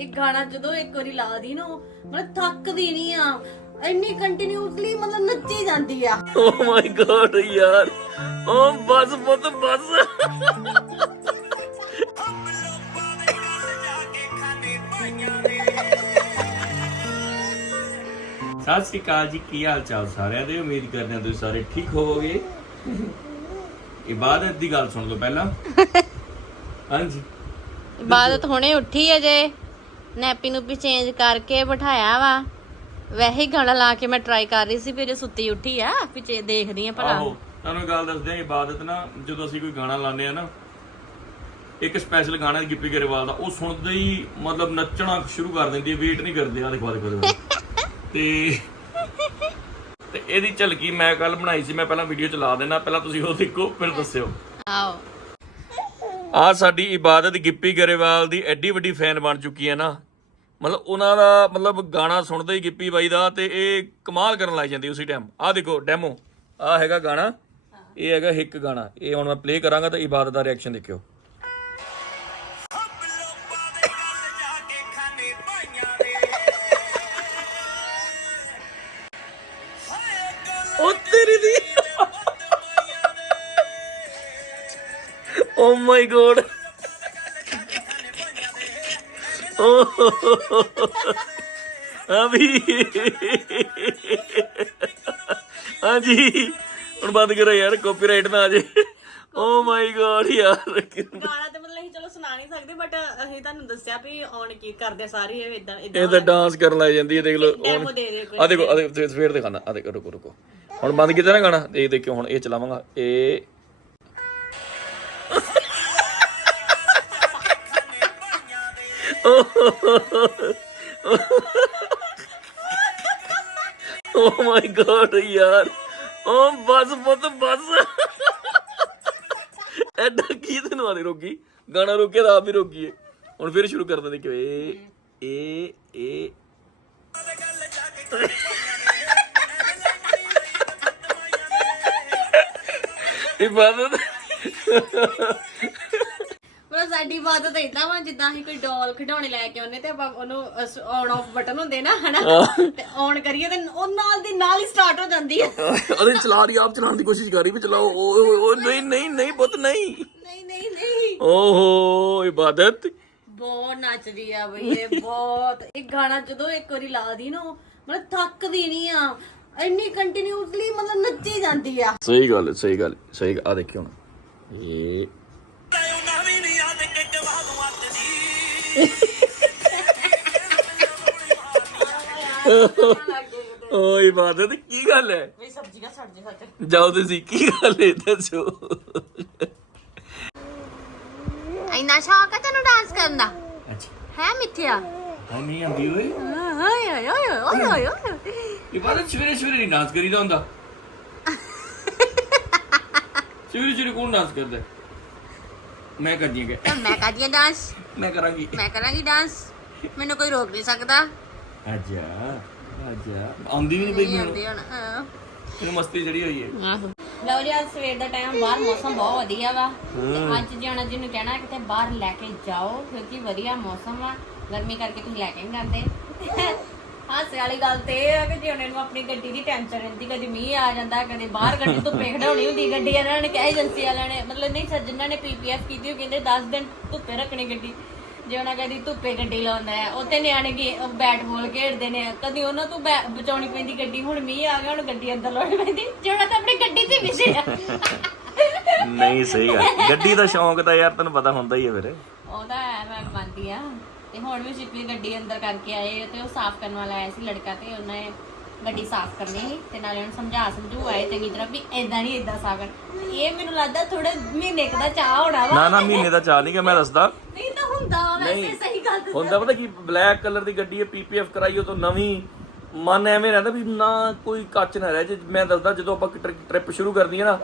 ਇੱਕ ਗਾਣਾ ਜਦੋਂ ਇੱਕ ਵਾਰੀ ਲਾ ਦੀ ਨਾ ਉਹ ਮਤਲਬ ਥੱਕਦੀ ਨਹੀਂ ਆ। ਇੰਨੀ ਕੰਟੀਨਿਊਸਲੀ ਮਤਲਬ ਨੱਚੀ ਜਾਂਦੀ ਆ। ਓ ਮਾਈ ਗॉड ਯਾਰ। ਓ ਬਸ ਪੁੱਤ ਬਸ। ਸਤਿ ਸ਼੍ਰੀ ਅਕਾਲ ਜੀ ਕੀ ਹਾਲ ਚਾਲ ਸਾਰਿਆਂ ਦੇ? ਉਮੀਦ ਕਰਦੇ ਹਾਂ ਤੁਸੀਂ ਸਾਰੇ ਠੀਕ ਹੋਵੋਗੇ। ਇਬਾਦਤ ਦੀ ਗੱਲ ਸੁਣ ਲਓ ਪਹਿਲਾਂ। ਹਾਂਜੀ। ਇਬਾਦਤ ਹੁਣੇ ਉੱਠੀ ਅਜੇ ਨੈਪੀ ਨੂੰ ਵੀ ਚੇਂਜ ਕਰਕੇ ਬਿਠਾਇਆ ਵਾ। ਵੈਸੇ ਹੀ ਗਾਣਾ ਲਾ ਕੇ ਮੈਂ ਟਰਾਈ ਕਰ ਰਹੀ ਸੀ ਫਿਰ ਇਹ ਸੁੱਤੀ ਉੱਠੀ ਆ ਪਿੱਛੇ ਦੇਖਦੀ ਆ ਭਲਾ। ਆਹੋ ਤੁਹਾਨੂੰ ਗੱਲ ਦੱਸਦੇ ਆ ਇਬਾਦਤ ਨਾ ਜਦੋਂ ਅਸੀਂ ਕੋਈ ਗਾਣਾ ਲਾਉਂਦੇ ਆ ਨਾ ਇੱਕ ਸਪੈਸ਼ਲ ਗਾਣਾ ਗਿੱਪੀ ਗਰੇਵਾਲ ਦਾ ਉਹ ਸੁਣਦੇ ਹੀ ਮਤਲਬ ਨੱਚਣਾ ਸ਼ੁਰੂ ਕਰ ਦਿੰਦੀ ਹੈ ਵੇਟ ਨਹੀਂ ਕਰਦੇ ਆ ਦੇਖੋ ਦੇਖੋ ਦੇਖੋ। ਤੇ ਤੇ ਇਹਦੀ ਝਲਕੀ ਮੈਂ ਕੱਲ ਬਣਾਈ ਸੀ ਮੈਂ ਪਹਿਲਾਂ ਵੀਡੀਓ ਚ ਲਾ ਦੇਣਾ ਪਹਿਲਾਂ ਤੁਸੀਂ ਉਹ ਦੇਖੋ ਫਿਰ ਦੱਸਿਓ। ਆਓ। ਆ ਸਾਡੀ ਇਬਾਦਤ ਗਿੱਪੀ ਗਰੇਵਾਲ ਦੀ ਐਡੀ ਵੱਡੀ ਫੈਨ ਬਣ ਚੁੱਕੀ ਹੈ ਨਾ। ਮਤਲਬ ਉਹਨਾਂ ਦਾ ਮਤਲਬ ਗਾਣਾ ਸੁਣਦੇ ਹੀ ਗਿੱਪੀ ਬਾਈ ਦਾ ਤੇ ਇਹ ਕਮਾਲ ਕਰਨ ਲੱਗ ਜਾਂਦੀ ਉਸੇ ਟਾਈਮ ਆ ਦੇਖੋ ਡੈਮੋ ਆ ਹੈਗਾ ਗਾਣਾ। ਇਹ ਹੈਗਾ ਹਿੱਕ ਗਾਣਾ। ਇਹ ਹੁਣ ਮੈਂ ਪਲੇ ਕਰਾਂਗਾ ਤਾਂ ਇਬਾਦਤ ਦਾ ਰਿਐਕਸ਼ਨ ਦੇਖਿਓ। ਓ ਮਾਈ ਗੋਡ ਅਭੀ ਹਾਂਜੀ ਹੁਣ ਬੰਦ ਕਰੋ ਯਾਰ ਕਾਪੀਰਾਈਟ ਨਾ ਆ ਜੇ। ਓ ਮਾਈ ਗੋਡ ਯਾਰ ਗਾਣਾ ਤੇ ਮਤਲਬ ਅਸੀਂ ਚਲੋ ਸੁਣਾ ਨਹੀਂ ਸਕਦੇ ਬਟ ਅਸੀਂ ਤੁਹਾਨੂੰ ਦੱਸਿਆ ਵੀ ਆਨ ਕੀ ਕਰਦੇ ਸਾਰੇ ਇਹ ਇਦਾਂ ਇਹ ਤਾਂ ਡਾਂਸ ਕਰਨ ਲੱਗ ਜਾਂਦੀ ਹੈ ਦੇਖ ਲਓ ਦੇ ਦੇ ਕੋਈ। ਆ ਦੇਖੋ ਆ ਦੇਖੋ ਫੇਰ ਦਿਖਾਣਾ ਆ ਦੇਖੋ ਰੁਕੋ ਰੁਕੋ। ਹੁਣ ਬੰਦ ਕੀਤਾ ਨਾ ਗਾਣਾ? ਇਹ ਦੇਖਿਓ ਹੁਣ ਇਹ ਚਲਾਵਾਂਗਾ। ਇਹ ਓ ਮਾਈ ਗॉड ਯਾਰ ਓ ਬਸ ਪੁੱਤ ਬਸ ਐਡਾ ਕੀ ਤੈਨੂੰ ਆਲੇ ਰੋਗੀ ਗਾਣਾ ਰੋਕਿਆ ਤਾਂ ਆਪ ਹੀ ਰੋਕੀਏ ਹੁਣ ਫਿਰ ਸ਼ੁਰੂ ਕਰ ਦਿੰਦੇ ਕਿ ਇਹ ਇਹ ਇਹ ਇਬਾਦਤ ਮਤਲਬ ਸਾਡੀ ਬਾਤ ਤਾਂ ਇਦਾਂ ਵਾ ਜਿੱਦਾਂ ਅਸੀਂ ਕੋਈ ਡਾਲ ਖਿਡੌਣੇ ਲੈ ਕੇ ਆਉਨੇ ਤੇ ਆਪਾਂ ਉਹਨੂੰ ਆਨ ਆਫ ਬਟਨ ਹੁੰਦੇ ਨਾ ਹਨਾ? ਤੇ ਆਨ ਕਰੀਏ ਤੇ ਉਹ ਨਾਲ ਦੀ ਨਾਲ ਹੀ ਸਟਾਰਟ ਹੋ ਜਾਂਦੀ ਹੈ ਅਰੇ ਚਲਾ ਰਹੀ ਆਪ ਚਲਾਉਣ ਦੀ ਕੋਸ਼ਿਸ਼ ਕਰ ਰਹੀ ਵੀ ਚਲਾਓ ਓਏ ਓਏ ਓਏ ਨਹੀਂ ਨਹੀਂ ਨਹੀਂ ਪੁੱਤ ਨਹੀਂ। ਨਹੀਂ ਨਹੀਂ ਨਹੀਂ। ਓਹੋ ਇਬਾਦਤ। ਬਹੁਤ ਨੱਚਦੀ ਆ ਬਈ ਇਹ ਬਹੁਤ। ਇਹ ਗਾਣਾ ਜਦੋਂ ਇੱਕ ਵਾਰੀ ਲਾ ਦੀ ਨਾ ਉਹ ਮਤਲਬ ਥੱਕਦੀ ਨਹੀਂ ਆ। ਇੰਨੀ ਕੰਟੀਨਿਊਸਲੀ ਮਤਲਬ ਨੱਚੀ ਜਾਂਦੀ ਆ। ਸਹੀ ਗੱਲ ਹੈ, ਸਹੀ ਗੱਲ ਹੈ, ਸਹੀ ਆ ਦੇਖਿਓ ਹੁਣ। ਇਹ ਓ ਇਬਾਦਤ ਕੀ ਗੱਲ ਹੈ? ਬਈ ਸਬਜ਼ੀਆਂ ਸੜ ਜੇ ਸੱਚ ਜਾਓ ਤੁਸੀਂ ਕੀ ਗੱਲ ਹੈ ਦੱਸੋ। ਇੰਨਾ ਸ਼ੌਕ ਆ ਤੈਨੂੰ ਡਾਂਸ ਕਰਨ ਦਾ? ਅੱਛਾ ਹੈ ਮਿੱਥਿਆ? ਹਾਂ ਨਹੀਂ ਆਂਦੀ ਓਏ। ਹਾਏ ਹਾਏ ਹਾਏ ਹਾਏ ਹਾਏ ਹਾਏ ਇਬਾਦਤ ਸਵੇਰੇ ਸਵੇਰੇ ਨਹੀਂ ਡਾਂਸ ਕਰੀਦਾ ਹੁੰਦਾ। ਸਵੇਰੇ ਸਵੇਰੇ ਕੌਣ ਡਾਂਸ ਕਰਦਾ? ਹੈ? ਮੈਂ ਕਰਦੀ ਹਾਂ ਤਾਂ ਮੈਂ ਕਰਦੀ ਆ ਡਾਂਸ ਮੈਂ ਕਰਾਂਗੀ। ਮੈਂ ਕਰਾਂਗੀ ਡਾਂਸ ਮੈਨੂੰ ਕੋਈ ਰੋਕ ਨਹੀਂ ਸਕਦਾ। ਅੱਛਾ ਅੱਛਾ ਆਉਂਦੀ ਵੀ ਨਹੀਂ ਪਈ ਮੈਨੂੰ। ਆਉਂਦੀ ਹੁਣ ਹਾਂ। ਮੈਨੂੰ ਮਸਤੀ ਚੜੀ ਹੋਈ ਹੈ। ਆਹੋ ਲਓ ਜੀ ਅੱਜ ਸਵੇਰ ਦਾ ਟਾਈਮ ਬਾਹਰ ਮੌਸਮ ਬਹੁਤ ਵਧੀਆ ਵਾ। ਤੇ ਅੱਜ ਜਾਣਾ ਜੀ ਨੂੰ ਕਹਿਣਾ ਕਿਤੇ ਬਾਹਰ ਲੈ ਕੇ ਜਾਓ ਕਿਉਂਕਿ ਵਧੀਆ ਮੌਸਮ ਵਾ। ਗਰਮੀ ਕਰਕੇ ਤੁਸੀਂ ਲੈ ਕੇ ਨਹੀਂ ਜਾਂਦੇ। ਹਾਸੇ ਵਾਲੀ ਗੱਲ ਤੇ ਇਹ ਆ ਕਿ ਜੇ ਉਹਨਾਂ ਨੂੰ ਆਪਣੀ ਗੱਡੀ ਦੀ ਟੈਨਸ਼ਨ ਰਹਿੰਦੀ ਕਦੀ ਮੀਂਹ ਆ ਜਾਂਦਾ ਕਦੇ ਬਾਹਰ ਗੱਡੀ ਧੁੱਪੇ ਖੜਾਉਣੀ ਹੁੰਦੀ ਗੱਡੀ ਇਹਨਾਂ ਨੇ ਕਿਹਾ ਏਜੰਸੀ ਵਾਲਿਆਂ ਨੇ ਮਤਲਬ ਨਹੀਂ ਸਰ ਜਿਨ੍ਹਾਂ ਨੇ ਪੀਪੀਐਫ ਕੀਤੀ ਉਹ ਕਹਿੰਦੇ 10 ਦਿਨ ਧੁੱਪੇ ਰੱਖਣੀ ਗੱਡੀ। ਜੇ ਉਹਨਾਂ ਕਦੀ ਧੁੱਪੇ ਗੱਡੀ ਲਾਉਂਦਾ ਹੈ ਉੱਥੇ ਨਿਆਣੇ ਗੇ ਬੈਟ ਬਾਲ ਖੇਡਦੇ ਨੇ ਕਦੀ ਉਹਨਾਂ ਤੋਂ ਬਚਾਉਣੀ ਪੈਂਦੀ ਗੱਡੀ ਹੁਣ ਮੀਂਹ ਆ ਗਿਆ ਹੁਣ ਗੱਡੀ ਅੰਦਰ ਲਾਉਣੀ ਪੈਂਦੀ ਜੇ ਉਹਨਾਂ ਤਾਂ ਆਪਣੀ ਗੱਡੀ ਤੇ ਵਿਸ਼ੇ ਆ ਨਹੀਂ ਸਹੀ ਗੱਲ। ਗੱਡੀ ਦਾ ਸ਼ੌਂਕ ਤਾਂ ਯਾਰ ਤੈਨੂੰ ਪਤਾ ਹੁੰਦਾ ਹੀ ਹੈ ਫਿਰ। ਉਹਦਾ ਮੈਂ ਮੰਨਦੀ ਆ ਤੇ ਹੁਣ ਵੀ ਸ਼ਿਪੀ ਗੱਡੀ ਅੰਦਰ ਕਰਕੇ ਆਏ ਤੇ ਉਹ ਸਾਫ਼ ਕਰਨ ਵਾਲਾ ਆਇਆ ਸੀ ਲੜਕਾ ਤੇ ਉਹਨੇ ਗੱਡੀ ਸਾਫ਼ ਕਰਨੀ ਸੀ ਤੇ ਨਾਲੇ ਉਹਨੂੰ ਸਮਝਾ ਸਮਝੂ ਆਏ ਚੰਗੀ ਤਰ੍ਹਾਂ ਵੀ ਐਦਾਂ ਨਹੀਂ ਐਦਾਂ ਸਾਫ਼ ਕਰ ਇਹ ਮੈਨੂੰ ਲੱਗਦਾ ਥੋੜੇ ਮਹੀਨੇ ਕੁ ਦਾ ਚਾਹ ਹੋਣਾ ਵਾ। ਨਾ ਨਾ ਮਹੀਨੇ ਦਾ ਚਾਹ ਨਹੀਂ ਕਿ ਮੈਂ ਦੱਸਦਾ। ਨਹੀਂ ਤਾਂ ਹੁੰਦਾ ਵੈਸੇ ਸਹੀ ਗੱਲ ਦੱਸ। ਹੁੰਦਾ ਪਤਾ ਕੀ ਬਲੈਕ ਕਲਰ ਦੀ ਗੱਡੀ ਹੈ ਪੀਪੀਐਫ ਕਰਾਈ ਉਹ ਤੋਂ ਨਵੀਂ। ਮਨ ਐਵੇਂ ਰਹਿੰਦਾ ਵੀ ਨਾ ਕੋਈ ਕੱਚ ਨਾ ਰਹਿ ਜੇ। ਮੈਂ ਦੱਸਦਾ ਜਦੋਂ ਆਪਾਂ ਟ੍ਰਿਪ ਸ਼ੁਰੂ ਕਰਦੀ ਹੈ ਨਾ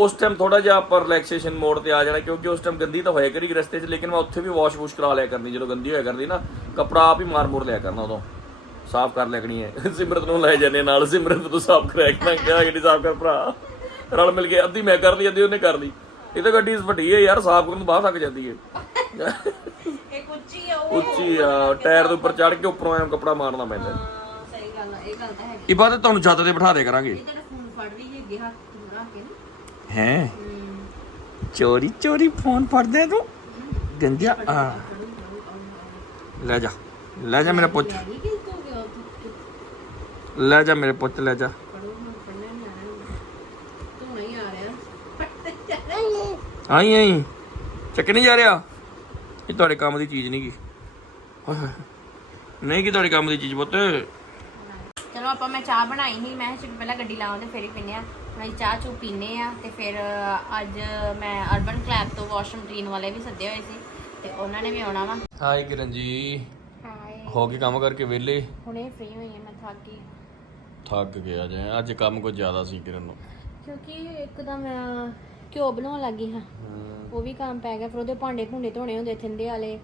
ਉਸ ਟਾਈਮ ਥੋੜਾ ਜਿਹਾ ਆਪਾਂ ਰਿਲੈਕਸੇਸ਼ਨ ਮੋਡ ਤੇ ਆ ਜਾਣਾ ਕਿਉਂਕਿ ਉਸ ਟਾਈਮ ਗੰਦੀ ਤਾਂ ਹੋਇਆ ਕਰੀ ਰਸਤੇ 'ਚ ਲੇਕਿਨ ਮੈਂ ਉੱਥੇ ਵੀ ਵਾਸ਼ ਵੂਸ਼ ਕਰਾ ਲਿਆ ਕਰਨੀ ਜਦੋਂ ਗੰਦੀ ਹੋਇਆ ਕਰਦੀ ਨਾ ਕਪੜਾ ਆਪ ਹੀ ਮਾਰ ਮੋਰ ਲਿਆ ਕਰਨਾ ਉਦੋਂ। ਸਾਫ਼ ਕਰ ਲੈਣੀ ਹੈ। ਸਿਮਰਤ ਨੂੰ ਲੈ ਜਾਂਦੇ ਨਾਲ ਸਿਮਰਤ ਤੋਂ ਸਾਫ਼ ਕਰਾਇਆ ਕਿ ਕਿਹਾ ਗੱਡੀ ਸਾਫ਼ ਕਰ ਭਰਾ। ਰਲ ਮਿਲ ਕੇ ਅੱਧੀ ਮੈਂ ਕਰ ਲਈ ਅੱਧੀ ਉਹਨੇ ਕਰ ਲਈ। ਇਹ ਤਾਂ ਗੱਡੀ ਵੱਡੀ ਹੈ ਯਾਰ ਸਾਫ਼ ਕਰਨ ਤੋਂ ਬਾਹਰ ਥੱਕ ਜਾਂਦੀ ਹੈ। ਇੱਕ ਉੱਚੀ ਆ ਉਹ। ਉੱਚੀ ਆ ਟਾਇਰ ਦੇ ਉੱਪਰ ਚੜ ਕੇ ਉੱਪਰੋਂ ਐਂ ਕੱਪੜਾ ਮਾਰਨਾ ਪੈਂਦਾ ਸਹੀ ਗੱਲ ਆ ਇਹ ਗੱਲ ਤਾਂ ਹੈਗੀ। ਇਬਾਦਤ ਤੁਹਾਨੂੰ ਛੱਤ ਤੇ ਬਿਠਾ ਦੇ ਕਰਾਂਗੇ। ਇਹ ਤੇਰਾ ਫੋਨ ਫੜ ਵੀ ਅੱਗੇ ਹੱਥ ਰੱਖ ਕੇ ਨਾ ਹੈ? ਚੋਰੀ ਚੋਰੀ, ਫੋਨ ਫੜਦੇ ਤੂੰ? ਗੰਜਾ, ਆ। ਲੈ ਜਾ ਲੈ ਜਾ ਮੇਰਾ ਪੁੱਤ। ਲੈ ਜਾ ਮੇਰੇ ਪੁੱਤ, ਲੈ ਜਾ। ਰਿਹਾ ਆਈ ਆਈ। ਚੱਕ ਨਹੀਂ ਜਾ ਰਿਹਾ। ਇਹ ਤੁਹਾਡੇ ਕੰਮ ਦੀ ਚੀਜ਼ ਨਹੀਂ ਗੀ ਹਾਏ ਹਾਏ। ਨਹੀਂ ਕਿ ਤੁਹਾਡੇ ਕੰਮ ਦੀ ਚੀਜ਼ ਪੁੱਤ? ਚਲੋ ਆਪਾਂ ਮੈਂ ਚਾਹ ਬਣਾਈ ਸੀ। ਮੈਂ ਕਿਹਾ ਪਹਿਲਾਂ ਗੱਡੀ ਲਾਵਾਂ ਤੇ ਫਿਰ ਹੀ ਪੀਨੇ ਆ ਅਸੀਂ ਚਾਹ ਚੂ ਪੀਨੇ ਆ ਤੇ ਫਿਰ ਅੱਜ ਮੈਂ ਅਰਬਨ ਕਲੈਬ ਤੋਂ ਵਾਸ਼ਰੂਮ ਕਲੀਨ ਵਾਲੇ ਵੀ ਸੱਦੇ ਹੋਏ ਸੀ ਤੇ ਉਹਨਾਂ ਨੇ ਵੀ ਆਉਣਾ ਵਾ। ਹਾਈ ਕਿਰਨ ਜੀ। ਹਾਏ ਹੋ ਕੇ ਕੰਮ ਕਰਕੇ ਵਿਹਲੇ? ਹੁਣੇ ਫ੍ਰੀ ਹੋਈ ਆ ਮੈਂ ਥੱਕ ਗਈ। ਥੱਕ ਗਿਆ ਜੇ। ਅੱਜ ਕੰਮ ਕੁਝ ਜ਼ਿਆਦਾ ਸੀ ਕਿਰਨ ਨੂੰ। ਕਿਉਂਕਿ ਇੱਕਦਮ ਘਿਓ ਬਣਾਉਣ ਲੱਗੀ ਹਾਂ। ਉਹ ਵੀ ਕੰਮ ਪੈ ਗਿਆ ਫਿਰ ਉਹਦੇ ਭਾਂਡੇ ਭੁੰਡੇ ਧੋਣੇ ਹੁੰਦੇ ਥਿੰਦੇ ਵਾਲੇ।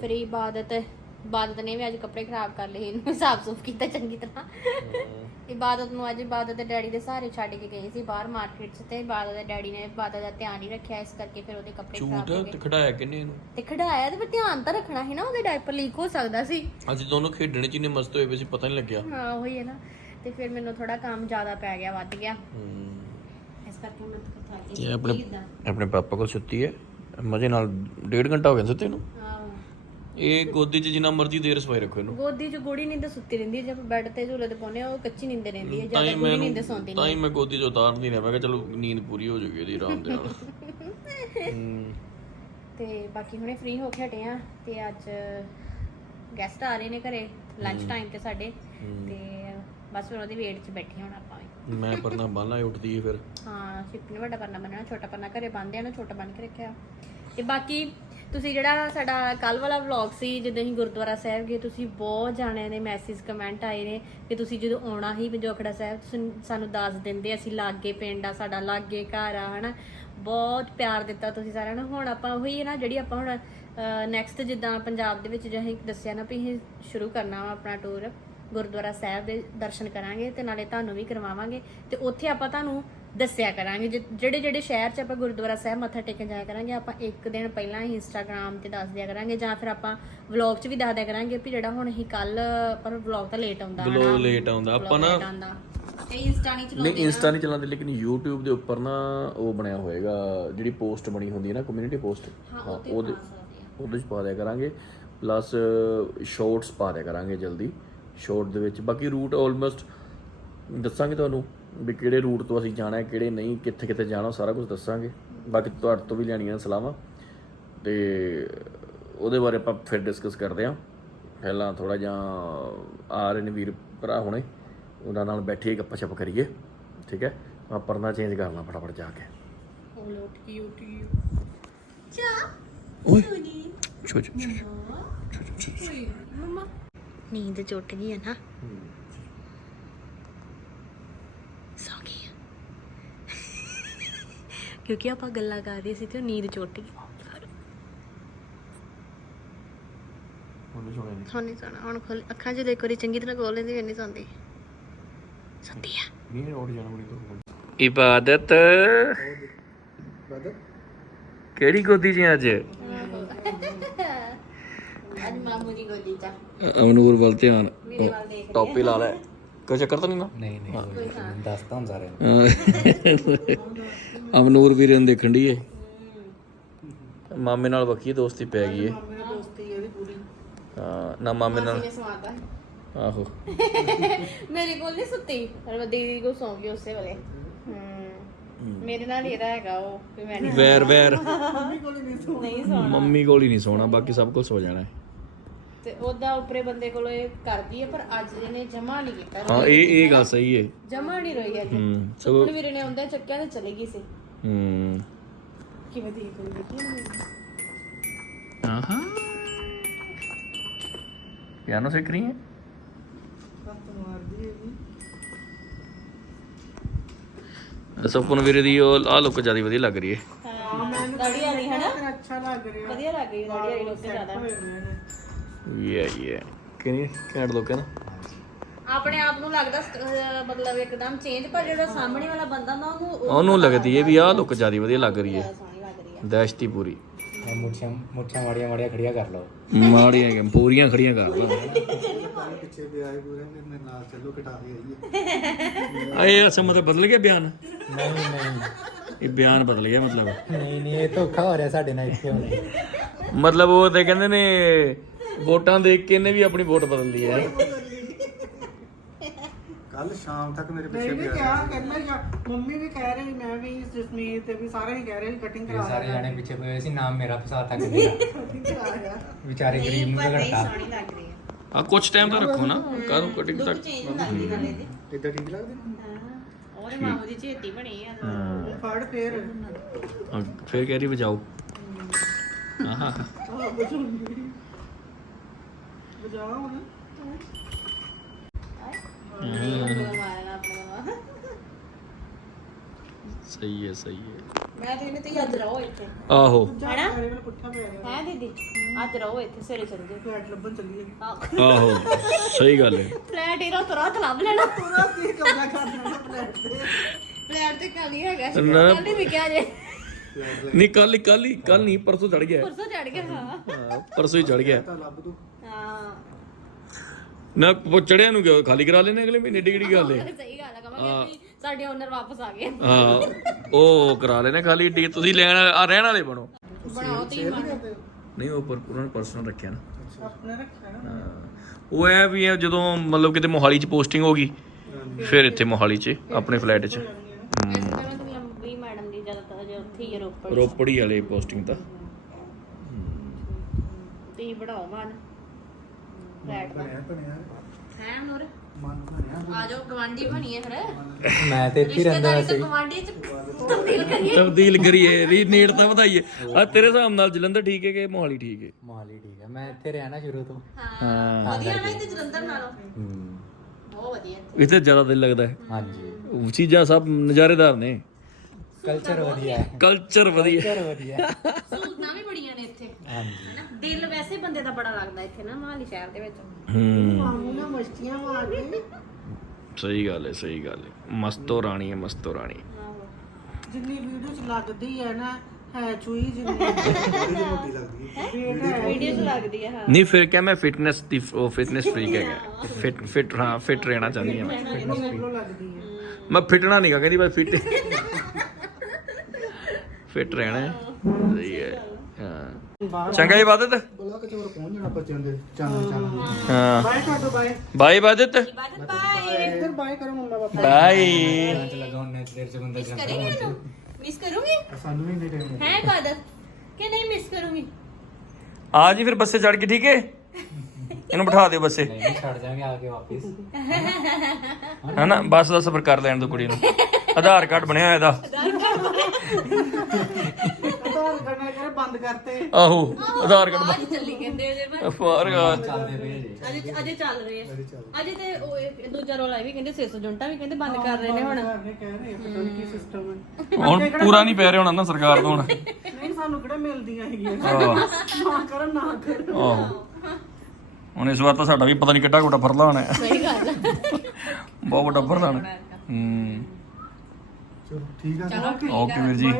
ਫਿਰ ਇਬਾਦਤ ਇਬਾਦਤ ਨੇ ਵੀ ਅੱਜ ਕੱਪੜੇ ਖਰਾਬ ਕਰ ਲਏ ਇਹਨੂੰ ਸਾਫ਼ ਸੁਫ ਕੀਤਾ ਚੰਗੀ ਤਰ੍ਹਾਂ। ਇਬਾਦਤ ਨੂੰ ਅੱਜ ਇਬਾਦਤ ਦੇ ਡੈਡੀ ਦੇ ਸਹਾਰੇ ਛੱਡ ਕੇ ਗਈ ਸੀ ਬਾਹਰ ਮਾਰਕੀਟ 'ਚ ਤੇ ਇਬਾਦਤ ਦੇ ਡੈਡੀ ਨੇ ਇਬਾਦਤ ਦਾ ਧਿਆਨ ਨਹੀਂ ਰੱਖਿਆ ਇਸ ਕਰਕੇ ਫਿਰ ਉਹਦੇ ਕੱਪੜੇ ਖਰਾਬ ਝੂਠ ਹੋ ਤੇ ਗਏ ਖੜਾਇਆ ਕਿੰਨੇ ਇਹਨੂੰ? ਤੇ ਖੜਾਇਆ ਤੇ ਫਿਰ ਧਿਆਨ ਤਾਂ ਰੱਖਣਾ ਸੀ ਨਾ ਉਹਦੇ ਡਾਈਪਰ ਲੀਕ ਹੋ ਸਕਦਾ ਸੀ। ਅੱਜ ਦੋਨੋਂ ਖੇਡਣ ਚ ਇੰਨੇ ਮਸਤ ਹੋਏ ਪਏ ਸੀ ਪਤਾ ਨਹੀਂ ਲੱਗਿਆ। ਹਾਂ ਉਹੀ ਹੈ ਨਾ। ਤੇ ਫਿਰ ਮੈਨੂੰ ਥੋੜਾ ਕੰਮ ਜ਼ਿਆਦਾ ਪੈ ਗਿਆ ਵੱਧ ਗਿਆ। ਇਸ ਕਰਕੇ ਮੈਂ ਥੱਕ ਗਈ ਇਹ ਆਪਣੇ? ਆਪਣੇ ਪਾਪਾ ਕੋਲ ਸੁੱਤੀ ਹੈ। ਮਜ਼ੇ ਨਾਲ ਡੇਢ ਘੰਟਾ ਹੋ ਗਿਆ ਸੁੱਤੇ ਨੂੰ। ਇਹ ਗੋਦੀ 'ਚ ਜਿੰਨਾ ਮਰਜ਼ੀ ਦੇਰ ਸਵਾਈ ਰੱਖੋ ਇਹਨੂੰ। ਗੋਦੀ 'ਚ ਗੋੜੀ ਨੀਂਦ ਸੁੱਤੀ ਰਹਿੰਦੀ ਹੈ ਜਦ ਬੈੱਡ ਤੇ ਝੂਲੇ ਤੇ ਪਾਉਂਦੇ ਆ ਉਹ ਕੱਚੀ ਨੀਂਦ ਰਹਿੰਦੀ ਹੈ ਤਾਂ ਜ਼ਿਆਦਾ ਹੀ ਗੋੜੀ ਮੈਨੂੰ ਨੀਂਦ ਸੌਂਦੀ ਤਾਂ ਹੀ ਮੈਂ ਗੋਦੀ 'ਚ ਉਤਾਰ ਨਹੀਂ ਰਿਹਾ ਮੈਂ ਕਿਹਾ ਚਲੋ ਨੀਂਦ ਪੂਰੀ ਹੋ ਜੂਗੀ ਇਹਦੀ ਆਰਾਮ ਦੇ ਨਾਲ। ਤੇ ਬਾਕੀ ਹੁਣੇ ਫ੍ਰੀ ਹੋ ਕੇ ਹਟੇ ਆ ਤੇ ਅੱਜ ਗੈਸਟ ਆ ਰਹੇ ਨੇ ਘਰੇ ਲੰਚ ਟਾਈਮ ਤੇ ਸਾਡੇ। ਤੇ ਬਸ ਫਿਰ ਉਹਦੀ ਵੇਟ 'ਚ ਬੈਠੇ ਹੁਣ ਆਪਾਂ ਵੀ। ਮੈਂ ਪਰਨਾ ਬੰਨ ਉੱਠਦੀ ਹੈ ਫਿਰ। ਹਾਂ ਸ਼ਿਪੀ ਨੇ ਵੱਡਾ ਪੰਨਾ ਬੰਨਣਾ ਛੋਟਾ ਪੰਨਾ ਘਰੇ ਬੰਨਦੇ ਆ ਨਾ ਛੋਟਾ ਬੰਨ ਕੇ ਰੱਖਿਆ। ਤੇ ਬਾਕੀ ਤੁਸੀਂ ਜਿਹੜਾ ਸਾਡਾ ਕੱਲ ਵਾਲਾ ਵਲੌਗ ਸੀ, ਜਦੋਂ ਅਸੀਂ ਗੁਰਦੁਆਰਾ ਸਾਹਿਬ ਗਏ, ਤੁਸੀਂ ਬਹੁਤ ਜਾਣਿਆਂ ਦੇ ਮੈਸੇਜ ਕਮੈਂਟ ਆਏ ਨੇ ਕਿ ਤੁਸੀਂ ਜਦੋਂ ਆਉਣਾ ਸੀ ਪੰਜੋਖੜਾ ਸਾਹਿਬ, ਤੁਸੀਂ ਸਾਨੂੰ ਦੱਸ ਦਿੰਦੇ, ਅਸੀਂ ਲਾਗੇ ਪਿੰਡ ਆ, ਸਾਡਾ ਲਾਗੇ ਘਰ ਆ, ਹਨਾ। ਬਹੁਤ ਪਿਆਰ ਦਿੱਤਾ ਤੁਸੀਂ ਸਾਰਿਆਂ ਨੂੰ। ਹੁਣ ਆਪਾਂ ਉਹੀ ਹੈ ਨਾ, ਜਿਹੜੀ ਆਪਾਂ ਹੁਣ ਨੈਕਸਟ ਜਿੱਦਾਂ ਪੰਜਾਬ ਦੇ ਵਿੱਚ ਜੋ ਅਸੀਂ ਦੱਸਿਆ ਨਾ ਵੀ ਇਹ ਸ਼ੁਰੂ ਕਰਨਾ ਵਾ ਆਪਣਾ ਟੂਰ ਗੁਰਦੁਆਰਾ ਸਾਹਿਬ ਦੇ ਦਰਸ਼ਨ ਕਰਾਂਗੇ ਤੇ ਨਾਲੇ ਤੁਹਾਨੂੰ ਵੀ ਕਰਵਾਵਾਂਗੇ ਤੇ ਉੱਥੇ ਆਪਾਂ ਤੁਹਾਨੂੰ ਦੱਸਿਆ ਕਰਾਂਗੇ। ਜਿ- ਜਿਹੜੇ ਜਿਹੜੇ ਸ਼ਹਿਰ 'ਚ ਆਪਾਂ ਗੁਰਦੁਆਰਾ ਸਾਹਿਬ ਮੱਥਾ ਟੇਕਣ ਜਾਇਆ ਕਰਾਂਗੇ ਆਪਾਂ ਇੱਕ ਦਿਨ ਪਹਿਲਾਂ ਹੀ ਇੰਸਟਾਗ੍ਰam ਤੇ ਦੱਸ ਦਿਆ ਕਰਾਂਗੇ ਜਾਂ ਫਿਰ ਆਪਾਂ ਵਲੌਗ 'ਚ ਵੀ ਦੱਸ ਦਿਆ ਕਰਾਂਗੇ ਵੀ ਜਿਹੜਾ ਹੁਣ ਅਸੀਂ ਕੱਲ ਪਰ ਵਲੌਗ ਤਾਂ ਲੇਟ ਆਉਂਦਾ ਹਨਾ? ਬਲੋ ਲੇਟ ਆਉਂਦਾ ਆਪਾਂ ਨਾ ਆਉਂਦਾ। ਇਹ ਇੰਸਟਾ ਨਹੀਂ ਨਹੀਂ ਚਲਾਉਂਦੇ ਇੰਸਟਾ ਨਹੀਂ ਚਲਾਉਂਦੇ ਲੇਕਿਨ YouTube ਦੇ ਉੱਪਰ ਨਾ ਉਹ ਬਣਿਆ ਹੋਏਗਾ ਜਿਹੜੀ ਪੋਸਟ ਬਣੀ ਹੁੰਦੀ ਹੈ ਨਾ ਕਮਿਊਨਿਟੀ ਪੋਸਟ ਹਾਂ ਉਹਦੇ ਉਹਦੇ ਚ ਪਾ ਦਿਆ ਕਰਾਂਗੇ ਪਲੱਸ ਸ਼ਾਰਟਸ ਪਾ ਦਿਆ ਕਰਾਂਗੇ ਜਲਦੀ। ਸ਼ਾਰਟ ਦੇ ਵਿੱਚ ਬਾਕੀ ਰੂਟ ਆਲਮੋਸਟ ਦੱਸਾਂਗੇ ਤੁਹਾਨੂੰ। ਵੀ ਕਿਹੜੇ ਰੂਟ ਤੋਂ ਅਸੀਂ ਜਾਣਾ ਹੈ ਕਿਹੜੇ ਨਹੀਂ ਕਿੱਥੇ ਕਿੱਥੇ ਜਾਣਾ ਸਾਰਾ ਕੁਝ ਦੱਸਾਂਗੇ। ਬਾਕੀ ਤੁਹਾਡੇ ਤੋਂ ਵੀ ਲੈਣੀਆਂ ਸਲਾਹਾਂ। ਤੇ ਉਹਦੇ ਬਾਰੇ ਆਪਾਂ ਫਿਰ ਡਿਸਕਸ ਕਰਦੇ ਹਾਂ। ਪਹਿਲਾਂ ਥੋੜਾ ਜਿਹਾ ਆ ਰਹੇ ਨੇ ਵੀਰ ਭਰਾ ਹੁਣੇ। ਉਹਨਾਂ ਨਾਲ ਬੈਠੀਏ ਗੱਪਾਂ ਛਪ ਕਰੀਏ। ਠੀਕ ਹੈ? ਮੈਂ ਪਰਨਾ ਚੇਂਜ ਕਰਨਾ ਫਟਾਫਟ ਜਾ ਕੇ। ਉਹ ਲੋਟ ਕੀ ਉਠੀ ਓਏ। ਛੋ ਛੋ ਛੋ ਮਮਾ। ਨੀਂਦ ਚੁੱਟ ਗਈ ਹੈ ਨਾ ਸੌ ਗਈ ਆ। ਕਿਉਂਕਿ ਆਪਾਂ ਗੱਲਾਂ ਕਰ ਰਹੇ ਸੀ ਤੇ ਉਹ ਨੀਂਦ ਚੁੱਟ ਉਹਨੇ ਸੁਣਿਆ ਨਹੀਂ ਹੁਣ ਨਹੀਂ ਸੌਣਾ ਹੁਣ ਖੋਲ ਅੱਖਾਂ ਜੇ ਦੇਖੋ ਰੀ ਚੰਗੀ ਤਰ੍ਹਾਂ ਖੋਲ ਲੈਂਦੀ ਫਿਰ ਨਹੀਂ ਸੌਂਦੀ। ਸੌਂਦੀ ਆ। ਨਹੀਂ ਉੱਠ ਜਾਣਾ ਬਣੀ ਤੋਂ। ਇਬਾਦਤ। ਕਿਹੜੀ ਗੋਦੀ 'ਚ ਅੱਜ? ਅੱਜ ਮਾਮੂ ਦੀ ਗੋਦੀ ਚ ਅਮਨੂਰ ਵੱਲ ਧਿਆਨ। ਟੋਪੀ ਲਾ ਲੈ। ਕੋਈ ਚੱਕਰ ਤਾਂ ਨਹੀਂ ਨਾ ਨਹੀਂ ਨਹੀਂ ਦੱਸਦਾ ਹਾਂ। ਸਾਰਿਆਂ ਅਮਨੂਰ ਵੀਰੇ ਨੂੰ ਦੇਖਣ ਦੀ ਏ। ਮਾਮੇ ਨਾਲ ਵੱਖੀ ਦੋਸਤੀ ਪੈ ਗਈ ਏ। ਹਾਂ ਨਾ ਮਾਮੇ ਨਾਲ। ਸਵਾਦਾ ਆਹੋ। ਮੇਰੇ ਕੋਲ ਨਹੀਂ ਸੁੱਤੀ ਪਰ ਮੈਂ ਦੀਦੀ ਕੋਲ ਸੌਂ ਗਈ ਉਸੇ ਵੇਲੇ। ਹਮ ਮੇਰੇ ਨਾਲ ਹੀ ਇਹਦਾ ਹੈਗਾ ਉਹ ਵੀ ਮੈਂ ਨਹੀਂ ਵੈਰ ਵੈਰ। ਨਹੀਂ ਸੌਣਾ। ਮੰਮੀ ਕੋਲ ਹੀ ਨਹੀਂ ਸੋਣਾ ਬਾਕੀ ਸਭ ਕੋਲ ਸੋ ਜਾਣਾ ਹੈ ਤੇ ਉਹਦਾ ਉੱਪਰੇ ਬੰਦੇ ਕੋਲ ਇਹ ਕਰਦੀ ਹੈ ਪਰ ਅੱਜ ਇਹਨੇ ਜਮਾ ਨਹੀਂ ਕੀਤਾ। ਹਾਂ ਇਹ ਇਹ ਗੱਲ ਸਹੀ ਏ ਜਮਾ ਨਹੀਂ ਰੋਈ ਅੱਜ। ਹੂੰ ਸਗੋਂ ਹੁਣ ਵੀਰੇ ਨੇ ਆਉਂਦਾ ਚੱਕਿਆ ਤੇ ਚਲੀ ਗਈ ਸੀ। ਹੂੰ। ਕਿਵੇਂ ਦੀ ਕੋਈ ਦੇਖੀ ਆਹਾ। ਪਿਆਨੋ ਸਿੱਖ ਰਹੀ ਹੈ? ਸਪਨ ਵੀਰੇ ਦੀ ਉਹ ਆ ਲੁੱਕ ਜ਼ਿਆਦਾ ਵਧੀਆ ਲੱਗ ਰਹੀ ਹੈ। ਦਾੜੀ ਵਾਲੀ ਹੈ ਨਾ ਅੱਛਾ ਲੱਗ ਰਿਹਾ ਵਧੀਆ ਲੱਗ ਰਹੀ ਦਾੜੀ ਵਾਲੀ ਲੋਕ ਜ਼ਿਆਦਾ। ਯਾ ਯਾ ਕਿੰਨੀ ਘੈਂਟ ਲੁੱਕ ਹੈ ਨਾ। ਆਪਣੇ ਆਪ ਨੂੰ ਲੱਗਦਾ ਅਹ, ਮਤਲਬ ਇੱਕਦਮ ਚੇਂਜ ਪਰ ਜਿਹੜਾ ਸਾਹਮਣੇ ਵਾਲਾ ਬੰਦਾ ਨਾ ਉਹਨੂੰ ਉਹ ਉਹਨੂੰ ਲੱਗਦੀ ਹੈ ਵੀ ਆਹ ਲੁੱਕ ਜ਼ਿਆਦਾ ਵਧੀਆ ਲੱਗ ਰਹੀ ਹੈ। ਜ਼ਿਆਦਾ ਸੋਹਣੀ ਲੱਗ ਰਹੀ ਹੈ। ਦਹਿਸ਼ਤੀ ਪੂਰੀ। ਇਹ ਮੁੱਠੀਆਂ ਮੁੱਠੀਆਂ ਮਾੜੀਆਂ ਮਾੜੀਆਂ ਖੜੀਆਂ ਕਰ ਲਓ। ਮਾੜੀਆਂ ਕਿ ਪੂਰੀਆਂ ਖੜੀਆਂ ਕਰ ਲਾ ਪਿੱਛੇ ਵਿਆਹ ਪੂਰੇ ਮੇਰੇ ਨਾਲ ਚੱਲੋ ਕਟਾ ਕੇ ਆਈਏ ਇਹ ਅਸਲ ਮਤਲਬ ਬਦਲ ਗਿਆ ਬਿਆਨ? ਨਹੀਂ ਨਹੀਂ। ਇਹ ਬਿਆਨ ਬਦਲ ਗਿਆ ਮਤਲਬ। ਨਹੀਂ ਨਹੀਂ ਇਹ ਧੋਖਾ ਹੋ ਰਿਹਾ ਸਾਡੇ ਨਾਲ ਇੱਥੇ ਹੁਣੇ ਮਤਲਬ ਉਹ ਤੇ ਕਹਿੰਦੇ ਨੇ ਵੋਟਾਂ ਦੇਖ ਕੇ ਇਹਨੇ ਵੀ ਆਪਣੀ ਵੋਟ ਬਦਲ ਲਈ ਹੈ। ਕੱਲ ਸ਼ਾਮ ਤੱਕ ਮੇਰੇ ਪਿੱਛੇ ਨਹੀਂ ਵੀ ਕਿਹਾ ਕਹਿੰਦਾ ਜਾਂ ਮੰਮੀ ਵੀ ਕਹਿ ਰਹੀ ਮੈਂ ਵੀ ਜਸਮੀਤ ਤੇ ਵੀ ਸਾਰੇ ਹੀ ਕਹਿ ਰਹੇ ਕਟਿੰਗ ਕਰਾ ਸਾਰੇ ਜਾਣੇ ਪਿੱਛੇ ਪਏ ਹੋਏ ਸੀ ਨਾਮ ਮੇਰਾ ਫਸਾ ਤੱਕ ਗਿਆ। ਵਿਚਾਰੇ ਗਰੀਬ ਨੂੰ ਰਹੀ ਆ ਕੁਝ ਟਾਈਮ ਤਾਂ ਰੱਖੋ ਨਾ। ਕਾਹਨੂੰ ਕਟਿੰਗ ਤੱਕ ਇਦਾਂ ਠੀਕ ਲੱਗਦੇ? ਉਹਦੇ ਮਾਮੂ ਦੀ ਝੇਤੀ ਬਣੀ ਆ। ਫੜ ਫੇਰ। ਫਿਰ ਕਹਿ ਰਹੀ ਵਜਾਓ। ਆਹਾ। ਬਜਾ ਹੁਣ ਸਹੀ ਹੈ ਸਹੀ ਹੈ ਮੈਂ ਤੇ ਇਹਨੇ ਤੇ ਯਾਦ ਰਹੋ ਇੱਥੇ ਆਹੋ। ਹਣਾ ਮੇਰੇ ਵੱਲ ਪੁੱਠਾ ਪਿਆ ਗਿਆ ਹੈ ਦੀਦੀ ਅੱਜ ਰਹੋ ਇੱਥੇ ਸਵੇਰੇ ਚੱਲ ਜਿਓ ਫਲੈਟ ਲੱਭਣ ਚੱਲੀਏ ਆਹੋ ਸਹੀ ਗੱਲ ਹੈ। ਫਲੈਟ ਇਹਦਾ ਤੁਰੰਤ ਲੱਭ ਲੈਣਾ ਪੂਰਾ ਕੀ ਕਬਜ਼ਾ ਕਰ ਲੈਣਾ ਫਲੈਟ ਤੇ ਫਲੈਟ ਤੇ ਖਾਲੀ ਹੈਗਾ ਨਾ। ਕੱਲ ਹੀ ਵਿਕਿਆ ਜੇ ਨਹੀਂ ਕੱਲ ਹੀ ਕੱਲ ਹੀ ਕੱਲ ਨਹੀਂ ਪਰਸੋਂ ਚੜ ਗਿਆ। ਪਰਸੋਂ ਚੜ ਗਿਆ। ਹਾਂ ਹਾਂ, ਪਰਸੋਂ ਹੀ ਚੜ ਗਿਆ। ਤਾਂ ਲੱਭ ਦੂ ਹਾਂ। ਨਾ ਉਹ ਚੜਿਆ ਨੂੰ ਕਿਉਂ? ਖਾਲੀ ਕਰਾ ਲੈਣੇ ਅਗਲੇ ਮਹੀਨੇ ਡਿਗੜੀ ਗੱਲ ਹੈ ਸਹੀ ਗੱਲ ਹੈ। ਕਹਾਂਗੇ ਵੀ ਸਾਡੇ ਓਨਰ ਵਾਪਸ ਆ ਗਏ। ਹਾਂ ਉਹ ਕਰਾ ਲੈਣੇ ਖਾਲੀ ਟੀ ਤੁਸੀਂ ਲੈਣ ਆ ਰਹਿਣ ਵਾਲੇ ਬਣੋ। ਬਣਾਓ ਤੀ ਮਨ ਨਹੀਂ ਉਹ? ਪਰ ਉਹਨਾਂ ਨੇ ਪਰਸਨਲ ਰੱਖਿਆ ਨਾ। ਆਪਣੇ ਰੱਖਿਆ ਨਾ। ਹਾਂ। ਉਹ ਐ ਵੀ ਜਦੋਂ ਮਤਲਬ ਕਿਤੇ ਮੋਹਾਲੀ ਚ ਪੋਸਟਿੰਗ ਹੋ ਗਈ ਫਿਰ ਇੱਥੇ ਮੋਹਾਲੀ ਚ ਆਪਣੇ ਫਲੈਟ ਚ। ਇਸ ਤਰ੍ਹਾਂ ਦੀ ਲੰਬੀ ਮੈਡਮ ਦੀ ਜ਼ਿਆਦਾਤਰ ਜੇ ਉੱਥੇ ਹੀ ਆ ਰੋਪੜ ਵਾਲੇ ਪੋਸਟਿੰਗ ਤਾਂ। ਤੀ ਬਣਾਓ ਮਨ। ਫਲੈਟ ਦਾ ਬਣਿਆ ਬਣਿਆ। ਹੈ ਨੂਰ ਮਨ ਬਣਿਆ ਆ ਜਾਓ ਗਵਾਂਢੀ ਬਣੀਏ ਫਿਰ। ਮੈਂ ਤੇ ਇੱਥੇ ਹੀ ਰਹਿੰਦਾ ਰਿਸ਼ਤੇਦਾਰੀ ਵੈਸੇ। ਤੋਂ ਗਵਾਂਢੀ ਚ ਤਬਦੀਲ ਕਰੀਏ। ਤਬਦੀਲ ਕਰੀਏ ਰੀ ਨੇੜ ਤਾਂ ਵਧਾਈਏ। ਆ ਤੇਰੇ ਹਿਸਾਬ ਨਾਲ ਜਲੰਧਰ ਠੀਕ ਹੈ ਕਿ ਮੋਹਾਲੀ ਠੀਕ ਹੈ? ਮੋਹਾਲੀ ਠੀਕ ਹੈ ਮੈਂ ਇੱਥੇ ਰਿਹਾ ਨਾ ਸ਼ੁਰੂ ਤੋਂ। ਹਾਂ। ਵਧੀਆ ਨਾ ਇਹ ਜਲੰਧਰ ਨਾਲੋਂ। ਹੂੰ। ਬਹੁਤ ਵਧੀਆ ਇੱਥੇ। ਇੱਥੇ ਜ਼ਿਆਦਾ ਦਿਲ ਲੱਗਦਾ ਹੈ। ਹਾਂਜੀ। ਉਹ ਚੀਜ਼ਾਂ ਸਭ ਨਜ਼ਾਰੇਦਾਰ ਨੇ। ਕਲਚਰ ਵਧੀਆ ਹੈ। ਕਲਚਰ ਵਧੀਆ। ਕਲਚਰ ਵਧੀਆ ਹੈ। ਸਹੂਲਤਾਂ ਵੀ ਬੜੀਆਂ ਨੇ ਇੱਥੇ। ਹਾਂਜੀ। ਹਨਾ? ਦਿਲ ਵੈਸੇ ਬੰਦੇ ਦਾ ਬੜਾ ਲੱਗਦਾ ਇੱਥੇ ਨਾ ਮਹਾਲੀ ਸ਼ਹਿਰ ਦੇ ਵਿੱਚ। ਹੂੰ। ਨਾ ਮਸਤੀਆਂ ਮਾਰਦੇ ਸਹੀ ਗੱਲ ਹੈ ਸਹੀ ਗੱਲ ਹੈ। ਮਸਤੋ ਰਾਣੀ ਹੈ ਮਸਤੋ ਰਾਣੀ। ਜਿੰਨੀ ਵੀਡੀਓ ਚ ਲੱਗਦੀ ਹੈ ਨਾ ਹੈ ਚੂਈ ਜਿੰਨੀ। ਬੜੀ ਮੋਟੀ ਲੱਗਦੀ ਹੈ। ਵੀਡੀਓ ਚ ਲੱਗਦੀ ਆ ਹਾਂ ਨਹੀਂ ਫਿਰ ਕਿਆ ਮੈਂ ਫਿਟਨੈਸ ਦੀ ਉਹ ਫਿਟਨੈਸ ਫ੍ਰੀਕ ਹੈਗਾ। ਫਿਟ ਫਿਟ ਹਾਂ ਫਿਟ ਰਹਿਣਾ ਚਾਹੁੰਦੀ ਹਾਂ ਮੈਂ। ਵੀਡੀਓ ਲੱਗਦੀ ਹੈ। ਮੈਂ ਫਿਟਣਾ ਨਹੀਂਗਾ ਕਹਿੰਦੀ ਬਸ ਫਿਟ ਫਿਟ ਰਹਿਣਾ ਹੈ। ਸਹੀ ਹੈ। ਹਾਂ। ਚੰਗਾ ਇਬਾਦਤ ਬਲਾ ਕਚੋਰ ਪਹੁੰਚ ਜਾਣਾ ਬੱਚਿਆਂ ਦੇ ਚਾਨਣ ਚਾਨਣ ਹਾਂ। ਬਾਏ ਤੁਹਾਡਾ ਬਾਏ। ਬਾਈ ਇਬਾਦਤ ਇੱਧਰ ਬਾਏ ਕਰੋ ਮੰਮਾ ਪਾਪਾ ਬਾਈ ਚ ਲਗਾ ਹੁਣ ਦੇਰ ਚ ਬੰਦਾ ਜਾਂਦਾ ਕਰੇਗੀ ਇਹਨੂੰ? ਮਿਸ ਕਰੂੰਗੀ? ਸਾਨੂੰ ਵੀ ਨਹੀਂ ਟਾਈਮ ਹੈ ਇਬਾਦਤ ਕਿ ਨਹੀਂ ਮਿਸ ਕਰੂੰਗੀ? ਆ ਜੀ ਫਿਰ ਬੱਸੇ ਚੜ ਕੇ ਠੀਕ ਹੈ? ਇਹਨੂੰ ਬਿਠਾ ਦਿਓ ਬੱਸੇ। ਨਹੀਂ ਛੱਡ ਜਾਵਾਂਗੇ ਆ ਕੇ ਵਾਪਿਸ। ਹਨਾ ਬੱਸ ਦਾ ਸਫ਼ਰ ਕਰ ਲੈਣ ਦੋ ਕੁੜੀ ਨੂੰ। ਆਧਾਰ ਕਾਰਡ ਬਣਿਆ ਇਹਦਾ। ਤਾਂ ਕਰਨਾ ਕਰੇ ਬੰਦ ਕਰਤੇ। ਆਹੋ ਆਧਾਰ ਕਾਰਡ ਅੱਜ ਚੱਲੀ ਕਹਿੰਦੇ ਜੇ ਮੈਂ ਫਾਰ ਚੱਲਦੇ ਪਏ ਜੀ ਅਜੇ ਅਜੇ ਚੱਲ ਰਹੇ ਆ। ਅਜੇ ਤੇ ਉਹ ਇੱਕ ਦੂਜਾ ਰੋਲ ਆਇਆ ਵੀ ਕਹਿੰਦੇ 600 ਜੁੰਟਾ ਵੀ ਕਹਿੰਦੇ ਬੰਦ ਕਰ ਰਹੇ ਨੇ ਹੁਣ। ਕਰਨੇ ਕਹਿ ਰਹੇ ਆ, ਪਤਾ ਨਹੀਂ ਕੀ ਸਿਸਟਮ ਹੈ ਹੁਣ ਪੂਰਾ ਨਹੀਂ ਪੈ ਰਿਹਾ ਹੋਣਾ ਨਾ ਸਰਕਾਰ ਤੋਂ ਹੁਣ। ਨਹੀਂ ਸਾਨੂੰ ਕਿਹੜਾ ਮਿਲਦੀਆਂ ਹੈਗੀਆਂ। ਆਹ, ਨਾ ਕਰਨ ਨਾ ਕਰਨ ਆਹੋ। ਹੁਣ ਇਸ ਵਾਰ ਤਾਂ ਸਾਡਾ ਵੀ ਪਤਾ ਨਹੀਂ ਕਿੱਡਾ ਕੋਟਾ ਫਰਲਾ ਹੋਣਾ ਹੈ। ਸਹੀ ਗੱਲ ਬਹੁਤ ਵੱਡਾ ਫਰਲਾ ਹੋਣਾ ਹੂੰ। ਚਲੋ ਠੀਕ ਆ। ਚਲੋ ਓਕੇ ਵੀਰ ਜੀ।